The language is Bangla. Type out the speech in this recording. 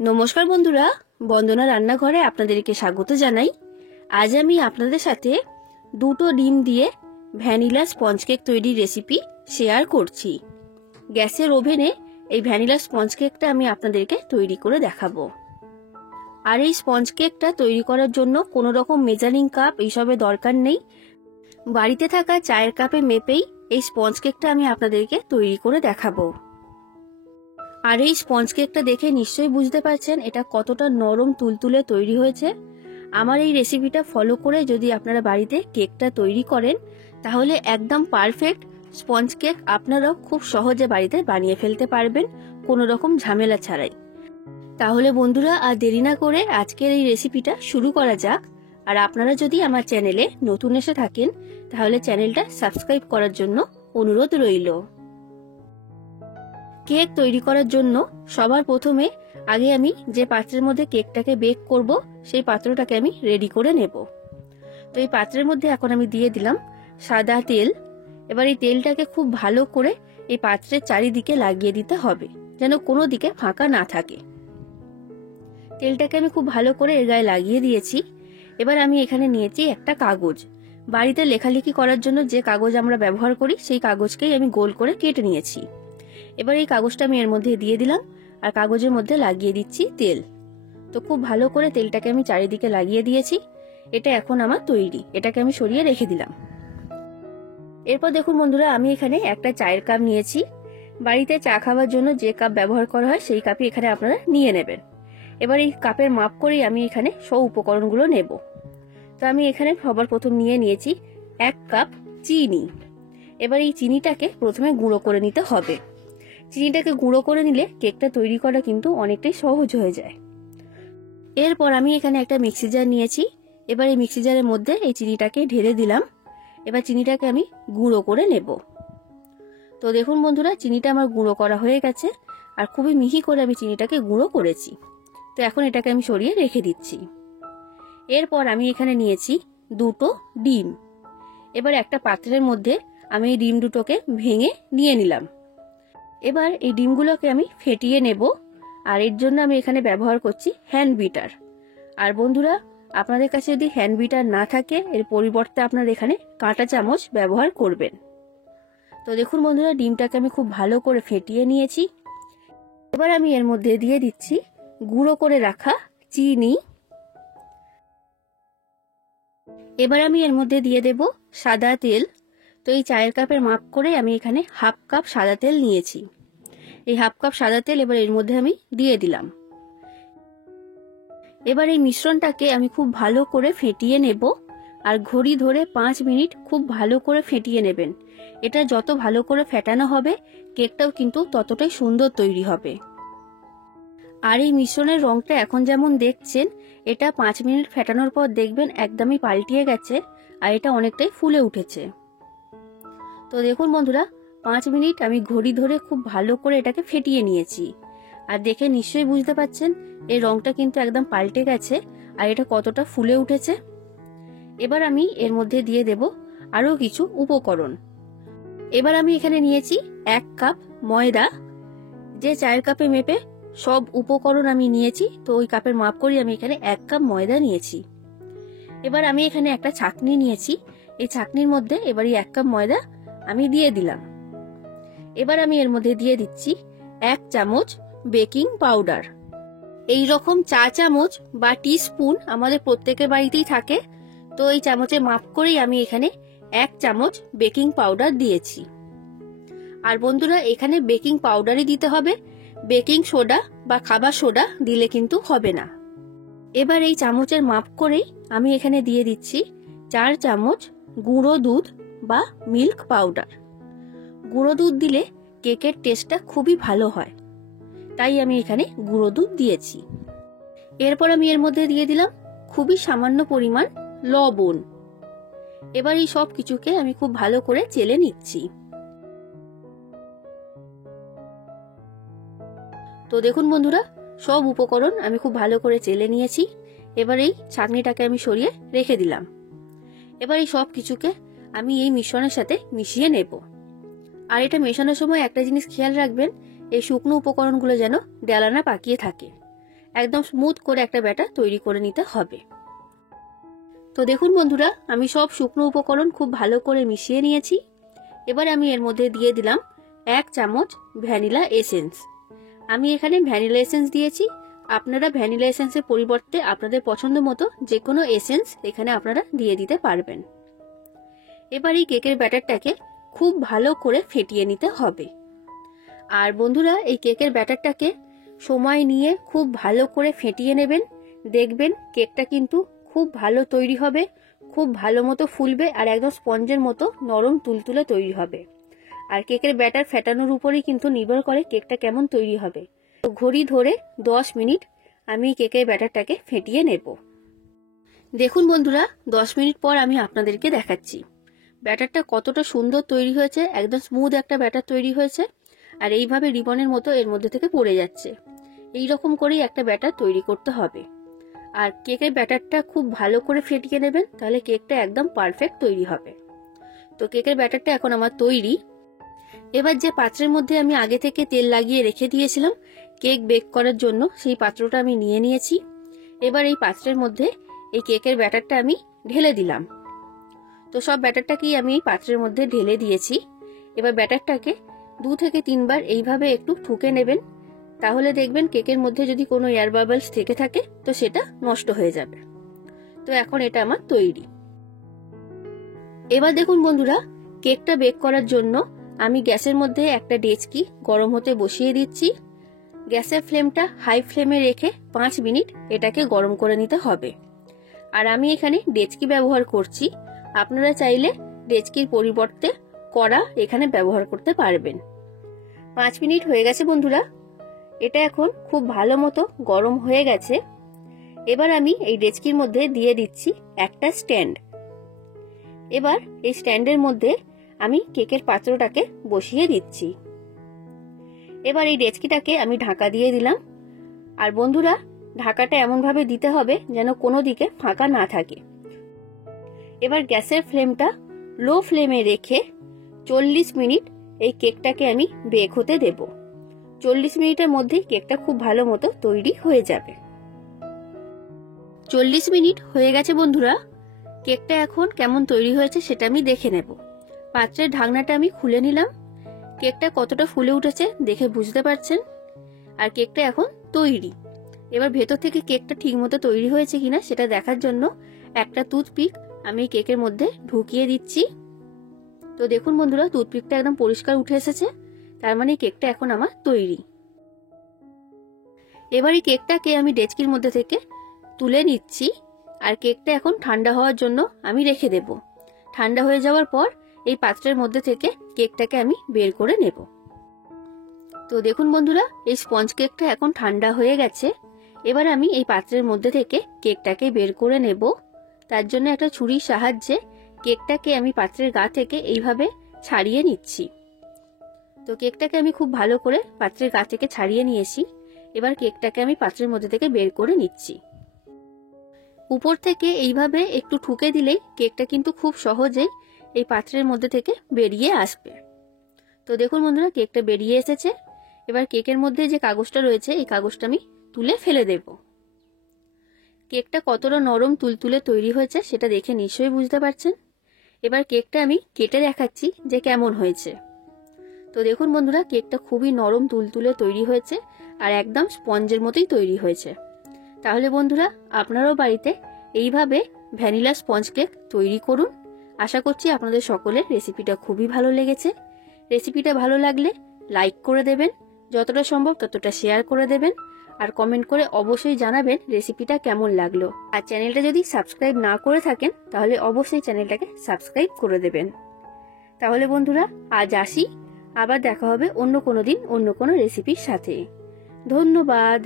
নমস্কার বন্ধুরা, বন্দনা রান্নাঘরে আপনাদেরকে স্বাগত জানাই। আজ আমি আপনাদের সাথে দুটো ডিম দিয়ে ভ্যানিলা স্পঞ্জ কেক তৈরির রেসিপি শেয়ার করছি। গ্যাসের ওভেনে এই ভ্যানিলা স্পঞ্জ কেকটা আমি আপনাদেরকে তৈরি করে দেখাবো। আর এই স্পঞ্জ কেকটা তৈরি করার জন্য কোনো রকম মেজারিং কাপ এইসবের দরকার নেই। বাড়িতে থাকা চায়ের কাপে মেপেই এই স্পঞ্জ কেকটা আমি আপনাদেরকে তৈরি করে দেখাবো। আর এই স্পঞ্জ কেকটা দেখে নিশ্চয়ই বুঝতে পারছেন এটা কতটা নরম তুলতুলে তৈরি হয়েছে। আমার এই রেসিপিটা ফলো করে যদি আপনারা বাড়িতে কেকটা তৈরি করেন তাহলে একদম পারফেক্ট স্পঞ্জ কেক আপনারাও খুব সহজে বাড়িতে বানিয়ে ফেলতে পারবেন, কোনো রকম ঝামেলা ছাড়াই। তাহলে বন্ধুরা আর দেরি না করে আজকের এই রেসিপিটা শুরু করা যাক। আর আপনারা যদি আমার চ্যানেলে নতুন এসে থাকেন তাহলে চ্যানেলটা সাবস্ক্রাইব করার জন্য অনুরোধ রইল। কেক তৈরি করার জন্য সবার প্রথমে আগে আমি যে পাত্রের মধ্যে কেকটাকে বেক করব সেই পাত্রটাকে আমি রেডি করে নেব। তো এই পাত্রের মধ্যে এখন আমি দিয়ে দিলাম সাদা তেল। এবার এই তেলটাকে খুব ভালো করে এই পাত্রের চারিদিকে লাগিয়ে দিতে হবে, যেন কোনো দিকে ফাঁকা না থাকে। তেলটাকে আমি খুব ভালো করে এর গায়ে লাগিয়ে দিয়েছি। এবার আমি এখানে নিয়েছি একটা কাগজ। বাড়িতে লেখালেখি করার জন্য যে কাগজ আমরা ব্যবহার করি সেই কাগজকেই আমি গোল করে কেটে নিয়েছি। এবার এই কাগজটা আমি এর মধ্যে দিয়ে দিলাম আর কাগজের মধ্যে লাগিয়ে দিচ্ছি তেল। তো খুব ভালো করে তেলটাকে আমি চারিদিকে লাগিয়ে দিয়েছি। এটা এখন আমার তৈরি, এটাকে আমি সরিয়ে রেখে দিলাম। এরপর দেখুন বন্ধুরা, আমি এখানে একটা চায়ের কাপ নিয়েছি। বাড়িতে চা খাওয়ার জন্য যে কাপ ব্যবহার করা হয় সেই কাপই এখানে আপনারা নিয়ে নেবেন। এবার এই কাপের মাপ করেই আমি এখানে সব উপকরণগুলো নেব। তো আমি এখানে সবার প্রথম নিয়েছি 1 কাপ চিনি। এবার এই চিনিটাকে প্রথমে গুঁড়ো করে নিতে হবে। চিনিটাকে গুঁড়ো করে নিলে কেকটা তৈরি করা কিন্তু অনেকটাই সহজ হয়ে যায়। এরপর আমি এখানে একটা মিক্সি জার নিয়েছি। এবার এই মিক্সি জারের মধ্যে এই চিনিটাকে ঢেলে দিলাম। এবার চিনিটাকে আমি গুঁড়ো করে নেব। তো দেখুন বন্ধুরা, চিনিটা আমার গুঁড়ো করা হয়ে গেছে আর খুবই মিহি করে আমি চিনিটাকে গুঁড়ো করেছি। তো এখন এটাকে আমি সরিয়ে রেখে দিচ্ছি। এরপর আমি এখানে নিয়েছি 2টো ডিম। এবার একটা পাত্রের মধ্যে আমি এই ডিম দুটোকে ভেঙে নিয়ে নিলাম। এবার এই ডিমগুলোকে আমি ফেটিয়ে নেব। আর এর জন্য আমি এখানে ব্যবহার করছি হ্যান্ড বিটার। আর বন্ধুরা, আপনাদের কাছে যদি হ্যান্ড বিটার না থাকে এর পরিবর্তে আপনারা এখানে কাঁটা চামচ ব্যবহার করবেন। তো দেখুন বন্ধুরা, ডিমটাকে আমি খুব ভালো করে ফেটিয়ে নিয়েছি। এবার আমি এর মধ্যে দিয়ে দিচ্ছি গুঁড়ো করে রাখা চিনি। এবার আমি এর মধ্যে দিয়ে দেব সাদা তেল। তো এই চায়ের কাপের মাপ করে আমি এখানে 1/2 কাপ সাদা তেল নিয়েছি। এই 1/2 কাপ সাদা তেল এবার এর মধ্যে আমি দিয়ে দিলাম। এবার এই মিশ্রণটাকে আমি খুব ভালো করে ফেটিয়ে নেব। আর ঘড়ি ধরে 5 মিনিট খুব ভালো করে ফেটিয়ে নেবেন। এটা যত ভালো করে ফেটানো হবে কেকটাও কিন্তু ততটাই সুন্দর তৈরি হবে। আর এই মিশ্রণের রংটা এখন যেমন দেখছেন, এটা 5 মিনিট ফেটানোর পর দেখবেন একদমই পাল্টিয়ে গেছে আর এটা অনেকটাই ফুলে উঠেছে। তো দেখুন বন্ধুরা, 5 মিনিট আমি ঘড়ি ধরে খুব ভালো করে এটাকে ফেটিয়ে নিয়েছি। আর দেখে নিশ্চয়ই বুঝতে পাচ্ছেন এই রংটা কিন্তু একদম পাল্টে গেছে আর এটা কতটা ফুলে উঠেছে। এবার আমি এর মধ্যে দিয়ে দেব আরো কিছু উপকরণ। এবার আমি এখানে নিয়েছি 1 কাপ ময়দা। যে চায়ের কাপে মেপে সব উপকরণ আমি নিয়েছি, তো ওই কাপের মাপ করে আমি এখানে 1 কাপ ময়দা নিয়েছি। এবার আমি এখানে একটা ছাঁকনি নিয়েছি। এই ছাঁকনির মধ্যে এবার এই 1 কাপ ময়দা আমি দিয়ে দিলাম। এবার আমি এর মধ্যে দিয়ে দিচ্ছি 1 চামচ বেকিং পাউডার। এই রকম চা চামচ বা টিস্পুন আমাদের প্রত্যেকের বাড়িতেই থাকে। তো এই চামচে মাপ করেই আমি এখানে 1 চামচ বেকিং পাউডার দিয়েছি। আর বন্ধুরা, এখানে বেকিং পাউডারই দিতে হবে, বেকিং সোডা বা খাবার সোডা দিলে কিন্তু হবে না। এবার এই চামচের মাপ করেই আমি এখানে দিয়ে দিচ্ছি 4 চামচ গুঁড়ো দুধ বা মিল্ক পাউডার। গুঁড়ো দুধ দিলে কেকের টেস্টটা খুবই ভালো হয়, তাই আমি এখানে গুঁড়ো দুধ দিয়েছি। এরপর আমি এর মধ্যে দিয়ে দিলাম খুবই সামান্য পরিমাণ লবণ। এবার এই সব কিছুকে আমি খুব ভালো করে চেলে নিচ্ছি। তো দেখুন বন্ধুরা, সব উপকরণ আমি খুব ভালো করে চেলে নিয়েছি। এবার এই ছাঁকনিটাকে আমি সরিয়ে রেখে দিলাম। এবার এই সব কিছুকে আমি এই মিশ্রণের সাথে মিশিয়ে নেব। আর এটা মেশানোর সময় একটা জিনিস খেয়াল রাখবেন, এই শুকনো উপকরণগুলো যেন ডেলা না পাকিয়ে থাকে। একদম স্মুথ করে একটা ব্যাটার তৈরি করে নিতে হবে। তো দেখুন বন্ধুরা, আমি সব শুকনো উপকরণ খুব ভালো করে মিশিয়ে নিয়েছি। এবার আমি এর মধ্যে দিয়ে দিলাম 1 চামচ ভ্যানিলা এসেন্স। আমি এখানে ভ্যানিলা এসেন্স দিয়েছি, আপনারা ভ্যানিলা এসেন্সের পরিবর্তে আপনাদের পছন্দ মতো যে কোনো এসেন্স এখানে আপনারা দিয়ে দিতে পারবেন। এবার এই কেকের ব্যাটারটাকে খুব ভালো করে ফেটিয়ে নিতে হবে। আর বন্ধুরা, এই কেকের ব্যাটারটাকে সময় নিয়ে খুব ভালো করে ফেটিয়ে নেবেন। দেখবেন কেকটা কিন্তু খুব ভালো তৈরি হবে, খুব ভালো মতো ফুলবে আর একদম স্পঞ্জের মতো নরম তুলতুলে তৈরি হবে। আর কেকের ব্যাটার ফেটানোর উপরেই কিন্তু নির্ভর করে কেকটা কেমন তৈরি হবে। তো ঘড়ি ধরে 10 মিনিট আমি কেকের ব্যাটারটাকে ফেটিয়ে নেব। দেখুন বন্ধুরা, 10 মিনিট পর আমি আপনাদেরকে দেখাচ্ছি ব্যাটারটা কতটা সুন্দর তৈরি হয়েছে। একদম স্মুথ একটা ব্যাটার তৈরি হয়েছে আর এইভাবে রিবনের মতো এর মধ্যে থেকে পড়ে যাচ্ছে। এই রকম করেই একটা ব্যাটার তৈরি করতে হবে। আর কেকের ব্যাটারটা খুব ভালো করে ফেটিয়ে নেবেন, তাহলে কেকটা একদম পারফেক্ট তৈরি হবে। তো কেকের ব্যাটারটা এখন আমার তৈরি। এবার যে পাত্রের মধ্যে আমি আগে থেকে তেল লাগিয়ে রেখে দিয়েছিলাম কেক বেক করার জন্য, সেই পাত্রটা আমি নিয়ে নিয়েছি। এবার এই পাত্রের মধ্যে এই কেকের ব্যাটারটা আমি ঢেলে দিলাম। তো সব ব্যাটারটাকেই আমি এই পাত্রের মধ্যে ঢেলে দিয়েছি। এবার ব্যাটারটাকে 2 থেকে 3 বার এইভাবে একটু ঠুকে নেবেন, তাহলে দেখবেন কেকের মধ্যে যদি কোনো এয়ার বাবলস থেকে থাকে তো সেটা নষ্ট হয়ে যাবে। তো এখন এটা আমার তৈরি। এবার দেখুন বন্ধুরা, কেকটা বেক করার জন্য আমি গ্যাসের মধ্যে একটা ডেচকি গরম হতে বসিয়ে দিচ্ছি। গ্যাসের ফ্লেমটা হাই ফ্লেমে রেখে 5 মিনিট এটাকে গরম করে নিতে হবে। আর আমি এখানে ডেচকি ব্যবহার করছি, আপনারা চাইলে ডেচকির পরিবর্তে কড়া এখানে ব্যবহার করতে পারবেন। 5 মিনিট হয়ে গেছে বন্ধুরা, এটা এখন খুব ভালো মতো গরম হয়ে গেছে। এবার আমি এই ডেচকির মধ্যে দিয়ে দিচ্ছি একটা স্ট্যান্ড। এবার এই স্ট্যান্ডের মধ্যে আমি কেকের পাত্রটাকে বসিয়ে দিচ্ছি। এবার এই ডেচকিটাকে আমি ঢাকা দিয়ে দিলাম। আর বন্ধুরা, ঢাকাটা এমনভাবে দিতে হবে যেন কোনো দিকে ফাঁকা না থাকে। এবার গ্যাসের ফ্লেমটা লো ফ্লেমে রেখে 40 মিনিট এই কেকটাকে আমি বেক হতে দেব। 40 মিনিটের মধ্যেই কেকটা খুব ভালো মতো তৈরি হয়ে যাবে। 40 মিনিট হয়ে গেছে বন্ধুরা, কেকটা এখন কেমন তৈরি হয়েছে সেটা আমি দেখে নেব। পাত্রের ঢাকনাটা আমি খুলে নিলাম। কেকটা কতটা ফুলে উঠেছে দেখে বুঝতে পারছেন। আর কেকটা এখন তৈরি। এবার ভেতর থেকে কেকটা ঠিক মতো তৈরি হয়েছে কিনা সেটা দেখার জন্য একটা টুথপিক আমি কেকের মধ্যে ঢুকিয়ে দিচ্ছি। তো দেখুন বন্ধুরা, টুথপিকটা একদম পরিষ্কার উঠে এসেছে, তার মানে কেকটা এখন আমার তৈরি। এবার এই কেকটাকে আমি ডেচকির মধ্যে থেকে তুলে নিচ্ছি। আর কেকটা এখন ঠান্ডা হওয়ার জন্য আমি রেখে দেব। ঠান্ডা হয়ে যাওয়ার পর এই পাত্রের মধ্যে থেকে কেকটাকে আমি বের করে নেব। তো দেখুন বন্ধুরা, এই স্পঞ্জ কেকটা এখন ঠান্ডা হয়ে গেছে। এবার আমি এই পাত্রের মধ্যে থেকে কেকটাকে বের করে নেব। তার জন্য একটা ছুরির সাহায্যে কেকটাকে আমি পাত্রের গা থেকে এইভাবে ছাড়িয়ে নিচ্ছি। তো কেকটাকে আমি খুব ভালো করে পাত্রের গা থেকে ছাড়িয়ে নিয়েছি। এবার কেকটাকে আমি পাত্রের মধ্যে থেকে বের করে নিচ্ছি। উপর থেকে এইভাবে একটু ঠুকে দিলেই কেকটা কিন্তু খুব সহজেই এই পাত্রের মধ্যে থেকে বেরিয়ে আসবে। তো দেখুন বন্ধুরা, কেকটা বেরিয়ে এসেছে। এবার কেকের মধ্যে যে কাগজটা রয়েছে এই কাগজটা আমি তুলে ফেলে দেব। কেকটা কতটা নরম তুলতুলে তৈরি হয়েছে সেটা দেখে নিশ্চয়ই বুঝতে পারছেন। এবার কেকটা আমি কেটে দেখাচ্ছি যে কেমন হয়েছে। তো দেখুন বন্ধুরা, কেকটা খুবই নরম তুলতুলে তৈরি হয়েছে আর একদম স্পঞ্জের মতোই তৈরি হয়েছে। তাহলে বন্ধুরা, আপনারাও বাড়িতে এইভাবে ভ্যানিলা স্পঞ্জ কেক তৈরি করুন। আশা করছি আপনাদের সকলের রেসিপিটা খুবই ভালো লেগেছে। রেসিপিটা ভালো লাগলে লাইক করে দেবেন, যতটা সম্ভব ততটা শেয়ার করে দেবেন, আর কমেন্ট করে অবশ্যই জানাবেন রেসিপিটা কেমন লাগলো। আর চ্যানেলটা যদি সাবস্ক্রাইব না করে থাকেন তাহলে অবশ্যই চ্যানেলটাকে সাবস্ক্রাইব করে দেবেন। তাহলে বন্ধুরা, আজ আসি, আবার দেখা হবে অন্য কোনো দিন অন্য কোনো রেসিপির সাথে। ধন্যবাদ।